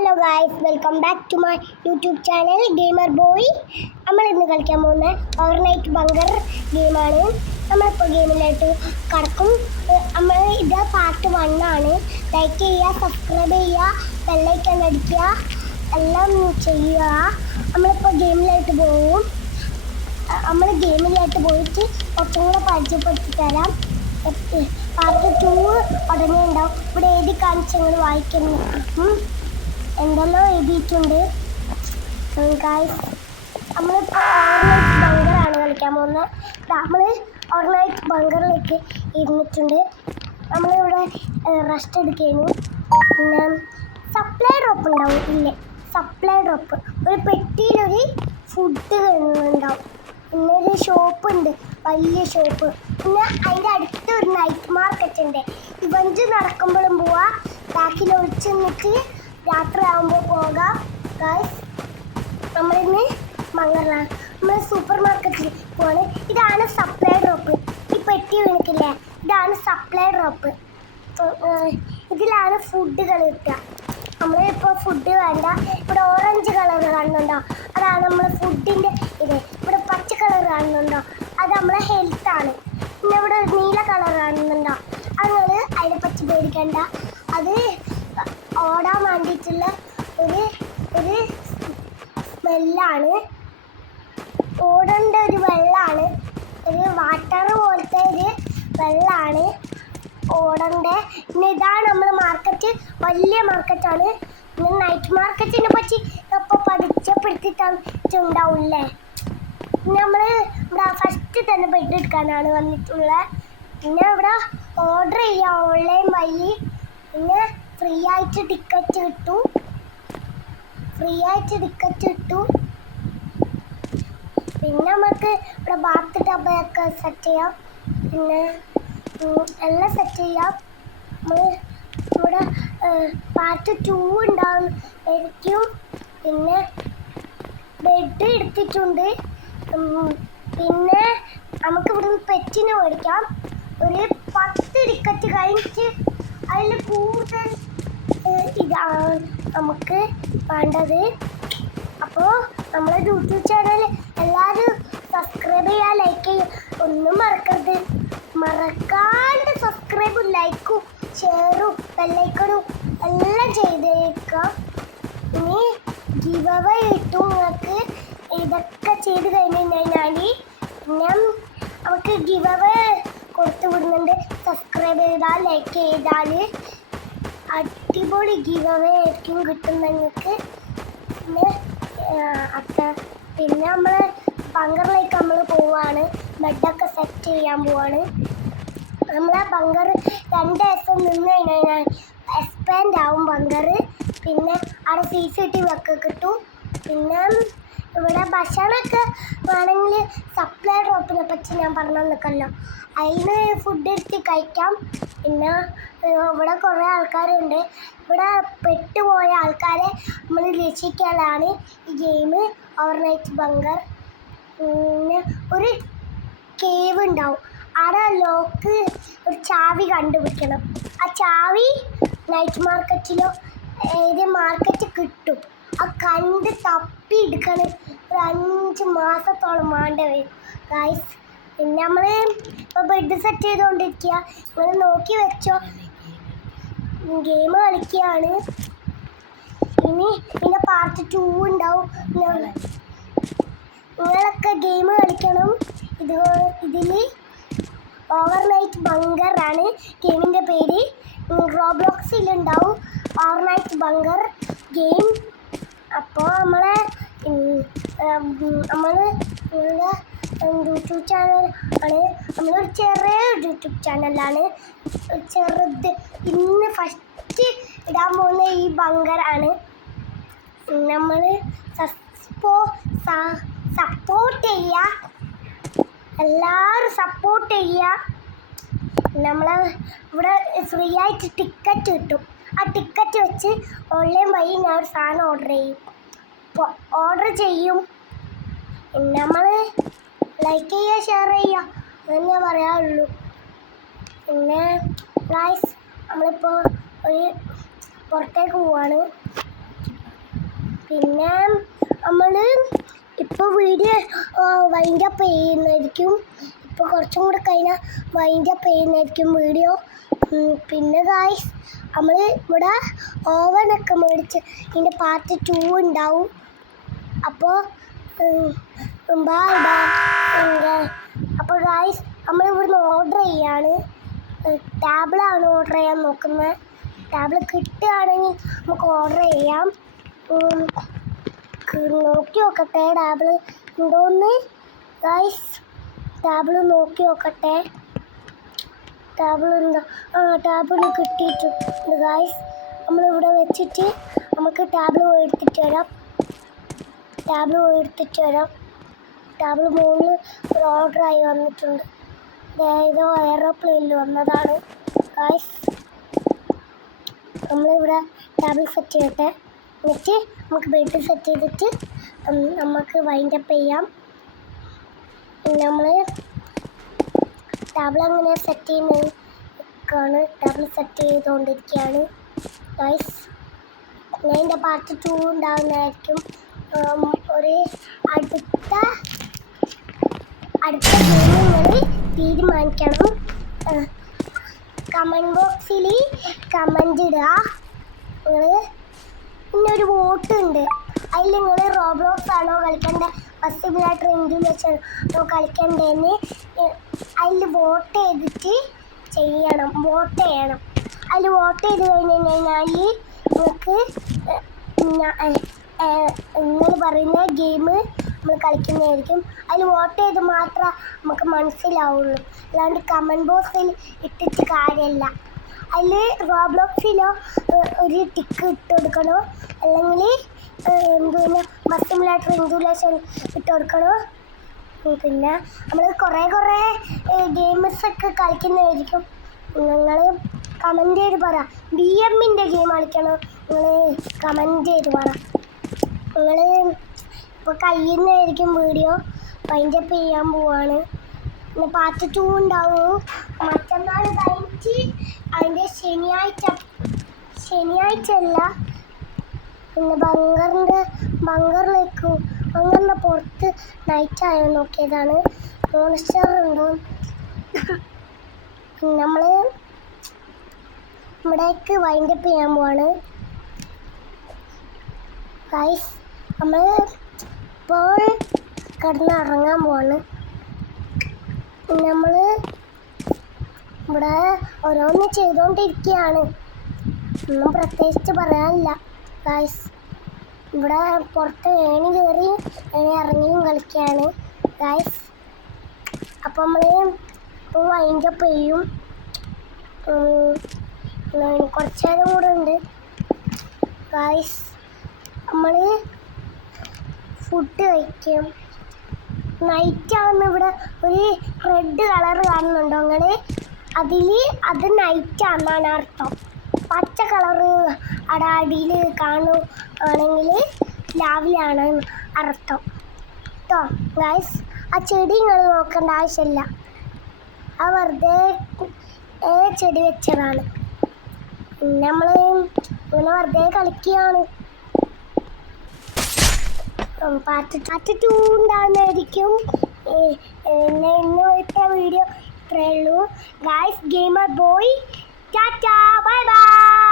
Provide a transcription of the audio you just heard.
Hello guys, welcome back to my YouTube channel gamer boy. നമ്മൾ ഇന്ന് കളിക്കാൻ പോകുന്ന ഓവർനൈറ്റ് ബങ്കർ ഗെയിമാണ്. നമ്മളിപ്പോൾ ഗെയിമിലായിട്ട് കടക്കും. നമ്മൾ ഇത് പാർട്ട് 1 ആണ്. ലൈക്ക് ചെയ്യുക, സബ്സ്ക്രൈബ് ചെയ്യുക, ബെല്ലൈക്കൺ അടിക്കുക, എല്ലാം ചെയ്യുക. നമ്മളിപ്പോൾ ഗെയിമിലായിട്ട് പോകും. നമ്മൾ ഗെയിമിലായിട്ട് പോയിട്ട് കുറച്ചും കൂടെ പരിചയപ്പെടുത്തി തരാം. പാർട്ട് 2 ഉടനെ ഉണ്ടാവും. ഇവിടെ എഴുതി കാണിച്ചങ്ങൾ വായിക്കുന്നു. എന്തെല്ലാം എഴുതിയിട്ടുണ്ട് ഗായ്സ്. നമ്മളിപ്പോൾ ഓവർനൈറ്റ് ബങ്കറാണ് കളിക്കാൻ പോകുന്നത്. നമ്മൾ ഓവർനൈറ്റ് ബങ്കറിലേക്ക് ഇരുന്നിട്ടുണ്ട്. നമ്മളിവിടെ റെസ്റ്റ് എടുക്കുകയാണ്. പിന്നെ സപ്ലൈ ഡ്രോപ്പ് ഉണ്ടാവും. ഇല്ലേ, സപ്ലൈ ഡ്രോപ്പ് ഒരു പെട്ടിയിലൊരു ഫുഡ് ഉണ്ടാവും. പിന്നെ ഒരു ഷോപ്പ് ഉണ്ട്, വലിയ ഷോപ്പ്. പിന്നെ അതിൻ്റെ അടുത്ത് ഒരു നൈറ്റ് മാർക്കറ്റ് ഉണ്ട്. ഇവന്റ് നടക്കുമ്പോഴും പോവാ, ബാക്കിൽ ഒളിച്ച് നിന്നിട്ട് രാത്രി ആകുമ്പോൾ പോകാം ഗായ്സ്. നമ്മളിന്ന് ബങ്കറിലാണ്. നമ്മൾ സൂപ്പർ മാർക്കറ്റിൽ പോവാണ്. ഇതാണ് സപ്ലൈ ഡ്രോപ്പ്. ഈ പെട്ടി വീണിക്കില്ലേ, ഇതാണ് സപ്ലൈ ഡ്രോപ്പ്. ഇതിലാണ് ഫുഡുകൾ കിട്ടുക. നമ്മളിപ്പോൾ ഫുഡ് വേണ്ട. ഇവിടെ ഓറഞ്ച് കളർ കാണുന്നുണ്ടോ, അതാണ് നമ്മൾ ഫുഡിൻ്റെ ഇത്. ഇവിടെ പച്ച കളർ കാണുന്നുണ്ടോ, അത് നമ്മളെ ഹെൽത്താണ്. പിന്നെ ഇവിടെ നീല കളർ കാണുന്നുണ്ടോ, അത് അതിനെപ്പറ്റി പേടിക്കണ്ട. അത് ഓടാൻ വേണ്ടിയിട്ടുള്ള ഒരു സ്മെല്ലാണ്. ഓടേണ്ട ഒരു വെള്ളമാണ്, ഒരു വാട്ടർ പോലത്തെ ഒരു വെള്ളമാണ് ഓടണ്ടേ. പിന്നെ ഇതാണ് നമ്മുടെ മാർക്കറ്റ്, വലിയ മാർക്കറ്റാണ്. പിന്നെ നൈറ്റ് മാർക്കറ്റിനെ പറ്റി ഇപ്പോൾ പഠിച്ചപ്പെടുത്തിയിട്ടുണ്ടാവില്ലേ. പിന്നെ നമ്മൾ ഇവിടെ ഫസ്റ്റ് തന്നെ ബെഡ് എടുക്കാനാണ് വന്നിട്ടുള്ളത്. പിന്നെ ഇവിടെ ഓർഡർ ചെയ്യാം ഓൺലൈൻ വഴി. പിന്നെ ഫ്രീ ആയിട്ട് ടിക്കറ്റ് കിട്ടും. പിന്നെ നമുക്ക് ഇവിടെ ബാത്ത് ടബൊക്കെ സെറ്റ് ചെയ്യാം. പിന്നെ എല്ലാം സെറ്റ് ചെയ്യാം. നമ്മൾ ഇവിടെ പാർട്ട് 2 ഉണ്ടായിരിക്കും. പിന്നെ ബെഡ് എടുത്തിട്ടുണ്ട്. പിന്നെ നമുക്ക് ഇവിടുന്ന് പെറ്റിനെ മേടിക്കാം. ഒരു 10 ടിക്കറ്റ് കഴിഞ്ഞിട്ട് അതിൽ കൂടുതൽ ഇതാണ് നമുക്ക് വേണ്ടത്. അപ്പോൾ നമ്മളെ യൂട്യൂബ് ചാനൽ എല്ലാവരും സബ്സ്ക്രൈബ് ചെയ്യുക, ലൈക്ക് ചെയ്യുക, ഒന്നും മറക്കരുത്. മറക്കാണ്ട് സബ്സ്ക്രൈബും ലൈക്കും ഷെയറും ബെല്ലൈക്കണും എല്ലാം ചെയ്തേക്കാം. ഇനി ഗിവ് അവേ കിട്ടും നിങ്ങൾക്ക്. ഇതൊക്കെ ചെയ്ത് കഴിഞ്ഞ് കഴിഞ്ഞാൽ പിന്നെ നമുക്ക് ഗിവ് അവേ കൊടുത്തു വിടുന്നുണ്ട്. സബ്സ്ക്രൈബ് ചെയ്താൽ ലൈക്ക് ചെയ്താൽ അടിപൊളി ഗിവ് അവേ ആയിരിക്കും കിട്ടും നിങ്ങൾക്ക്. പിന്നെ നമ്മൾ ബങ്കറിലേക്ക് നമ്മൾ പോവുകയാണ്. ബെഡൊക്കെ സെറ്റ് ചെയ്യാൻ പോവാണ്. നമ്മളെ ബങ്കർ 2 ദിവസം നിന്ന് കഴിഞ്ഞാൽ എക്സ്പാൻഡ് ആവും ബങ്കർ. പിന്നെ അവിടെ CCTV ഒക്കെ കിട്ടും. പിന്നെ ഇവിടെ ഭക്ഷണമൊക്കെ വേണമെങ്കിൽ സപ്ലൈ ഡ്രോപ്പിനെ പറ്റി ഞാൻ പറഞ്ഞു നിൽക്കല്ലോ, അതിന് ഫുഡ് എടുത്ത് കഴിക്കാം. പിന്നെ ഇവിടെ കുറേ ആൾക്കാരുണ്ട്. ഇവിടെ പെട്ടുപോയ ആൾക്കാരെ നമ്മൾ രക്ഷിക്കലാണ് ഈ ഗെയിം ഓവർനൈറ്റ് ബങ്കർ. പിന്നെ ഒരു കേവ് ഉണ്ടാവും. അവിടെ ലോക്ക് ഒരു ചാവി കണ്ടുപിടിക്കണം. ആ ചാവി നൈറ്റ് മാർക്കറ്റിലോ ഏത് മാർക്കറ്റ് കിട്ടും. ആ കണ്ട് തപ്പി എടുക്കണം. ഒരു 5 മാസത്തോളം വേണ്ട വരും ഗായ്സ്. പിന്നെ നമ്മൾ ഇപ്പോൾ ബെഡ് സെറ്റ് ചെയ്തുകൊണ്ടിരിക്കുക. നിങ്ങൾ നോക്കി വെച്ചോ, ഗെയിം കളിക്കുകയാണ്. പിന്നെ പാർട്ട് 2 ഉണ്ടാവും. നിങ്ങളൊക്കെ ഗെയിം കളിക്കണം. ഇതിൽ ഓവർനൈറ്റ് ബങ്കർ ആണ് ഗെയിമിൻ്റെ പേര്. റോബ്ലോക്സിലുണ്ടാവും ഓവർനൈറ്റ് ബങ്കർ ഗെയിം. അപ്പോൾ നമ്മളെ യൂട്യൂബ് ചാനൽ ആണ്. നമ്മളൊരു ചെറിയ യൂട്യൂബ് ചാനലാണ്, ചെറുത്. ഇന്ന് ഫസ്റ്റ് ഇടാൻ പോകുന്ന ഈ ബങ്കറാണ്. നമ്മൾ സപ്പോർട്ട് ചെയ്യുക, എല്ലാവരും സപ്പോർട്ട് ചെയ്യുക. നമ്മൾ ഇവിടെ ഫ്രീ ആയിട്ട് ടിക്കറ്റ് കിട്ടും. ആ ടിക്കറ്റ് വെച്ച് ഓൺലൈൻ വഴി ഞാൻ ഒരു സാധനം ഓർഡർ ചെയ്യും. നമ്മൾ ലൈക്ക് ചെയ്യുക, ഷെയർ ചെയ്യുക, അതന്നെ പറയാനുള്ളൂ. പിന്നെ ഗൈസ്, നമ്മളിപ്പോൾ ഒരു പുറത്തേക്ക് പോവാണ്. പിന്നെ നമ്മൾ ഇപ്പോൾ വീഡിയോ വൈൻഡ് അപ്പ് ചെയ്യുന്നതായിരിക്കും. ഇപ്പോൾ കുറച്ചും കൂടെ കഴിഞ്ഞാൽ വൈൻഡ് അപ്പ് ചെയ്യുന്നതായിരിക്കും വീഡിയോ. പിന്നെ ഗായ്സ് നമ്മൾ ഇവിടെ ഓവനൊക്കെ മേടിച്ച് ഇതിൻ്റെ പാർട്ട് 2 ഉണ്ടാവും. അപ്പോൾ അപ്പോൾ ഗായ്സ് നമ്മൾ ഇവിടുന്ന് ഓർഡർ ചെയ്യാണ്. ടാബിളാണ് ഓർഡർ ചെയ്യാൻ നോക്കുന്നത്. ടാബിൾ കിട്ടുകയാണെങ്കിൽ നമുക്ക് ഓർഡർ ചെയ്യാം. നോക്കി നോക്കട്ടെ ടാബിൾ ഉണ്ടോയെന്ന് ഗായ്സ്. ടാബിൾ നോക്കി നോക്കട്ടെ. ടാബിൾ ഉണ്ടോ? ടാബിൾ കിട്ടിയിട്ടുണ്ട് ഗായ്സ്. നമ്മളിവിടെ വെച്ചിട്ട് നമുക്ക് ടാബിൾ എടുത്തിട്ട് വരാം. ടാബിൾ മുകളിൽ ഒരു ഓർഡറായി വന്നിട്ടുണ്ട്. ഏതോ എയറോപ്ലെയിനിൽ വന്നതാണ് ഗായ്സ്. നമ്മളിവിടെ ടാബിൾ സെറ്റ് ചെയ്യട്ടെ. എന്നിട്ട് നമുക്ക് ബെഡ് സെറ്റ് ചെയ്തിട്ട് നമുക്ക് വൈൻഡ് അപ്പ് ചെയ്യാം. നമ്മൾ ടാബിൾ അങ്ങനെ സെറ്റ് ചെയ്യുന്നതാണ്. ടാബിൾ സെറ്റ് ചെയ്തുകൊണ്ടിരിക്കുകയാണ് ഗൈസ്. ഇതിൻ്റെ പാർട്ട് 2 ഉണ്ടാകുന്നതായിരിക്കും. ഒരു അടുത്ത ഗെയിം നിങ്ങൾ തീരുമാനിക്കണം. കമൻറ്റ് ബോക്സിൽ കമൻ്റ് ഇടുക. നിങ്ങൾ പിന്നൊരു വോട്ട് ഉണ്ട്. അതിൽ നിങ്ങൾ റോബ്ലോക്സ് ആണോ കളിക്കേണ്ടത്, ഫസ്റ്റ് സിമുലേറ്റർ ഇൻഡ്യൂലേഷനോ കളിക്കേണ്ടതെന്ന് അതിൽ വോട്ട് ചെയ്തിട്ട് വോട്ട് ചെയ്യണം. അതിൽ വോട്ട് ചെയ്ത് കഴിഞ്ഞ് കഴിഞ്ഞാൽ നിങ്ങൾക്ക് നിങ്ങൾ പറയുന്ന ഗെയിം നമ്മൾ കളിക്കുന്നതായിരിക്കും. അതിൽ വോട്ട് ചെയ്ത് മാത്രമേ നമുക്ക് മനസ്സിലാവുള്ളൂ. അല്ലാണ്ട് കമൻറ്റ് ബോക്സിൽ ഇട്ടിട്ട് കാര്യമില്ല. അതിൽ റോബ്ലോക്സിലോ ഒരു ടിക്ക് ഇട്ട് കൊടുക്കണോ, അല്ലെങ്കിൽ ഫസ്റ്റ് സിമുലേറ്റർ ഇൻഡ്യൂലേഷൻ ഇട്ട് കൊടുക്കണോ. പിന്നെ നമ്മൾ കുറേ ഗെയിംസൊക്കെ കളിക്കുന്നതായിരിക്കും. നിങ്ങൾ കമൻറ്റ് ചെയ്ത് പറ. BMൻ്റെ ഗെയിം കളിക്കണോ നിങ്ങൾ കമൻറ്റ് ചെയ്ത് പറ. നിങ്ങൾ ഇപ്പോൾ കഴിയുന്നതായിരിക്കും വീഡിയോ. വൈൻഡ് അപ്പ് ചെയ്യാൻ പോവാണ്. പിന്നെ പാർട്ട് 2 ഉണ്ടാവും. മറ്റന്നാൾ കഴിഞ്ഞിട്ട് അതിൻ്റെ ശനിയാഴ്ച അല്ല, പിന്നെ ബങ്കറിൻ്റെ പുറത്ത് നൈറ്റ് ആയോ നോക്കിയതാണ്. മോൺസ്റ്റർ ഉണ്ടോ. നമ്മൾ ഇവിടേക്ക് വൈൻഡ് അപ്പ് ചെയ്യാൻ പോവാണ് ഗൈസ്. നമ്മൾ ഇപ്പോൾ കിടന്നിറങ്ങാൻ പോവാണ്. നമ്മൾ ഇവിടെ ഓരോന്ന് ചെയ്തുകൊണ്ടിരിക്കുകയാണ്. ഒന്നും പ്രത്യേകിച്ച് പറയാനില്ല ഗൈസ്. ഇവിടെ പുറത്ത് ഏണി കയറി ഏണി ഇറങ്ങിയും കളിക്കുകയാണ് ഗൈസ്. അപ്പോൾ നമ്മൾ ഇപ്പോൾ വൈൻഡ് അപ്പ് ചെയ്യും. കുറച്ച് നേരം കൂടെ ഉണ്ട് ഗൈസ്. നമ്മൾ ഫുഡ് കഴിക്കും. നൈറ്റാണെന്ന് ഇവിടെ ഒരു റെഡ് കളർ കാണുന്നുണ്ടോ നിങ്ങൾ? അത് നൈറ്റാണെന്നാണ് അർത്ഥം. പച്ച കളറ് അടിയിൽ കാണുകയാണെങ്കിൽ രാവിലെയാണ് അർത്ഥം കേട്ടോ ഗൈസ്. ആ ചെടി നിങ്ങൾ നോക്കേണ്ട ആവശ്യമില്ല. ആ വെറുതെ ചെടി വെച്ചതാണ്. നമ്മൾ ഇങ്ങനെ വെറുതെ കളിക്കുകയാണ്. പാർട്ട് 2 ഉണ്ടാകുന്നതായിരിക്കും. ഇന്നത്തെ വീഡിയോ ഇത്രയേ ഉള്ളൂ guys. Gamer boy tata bye bye.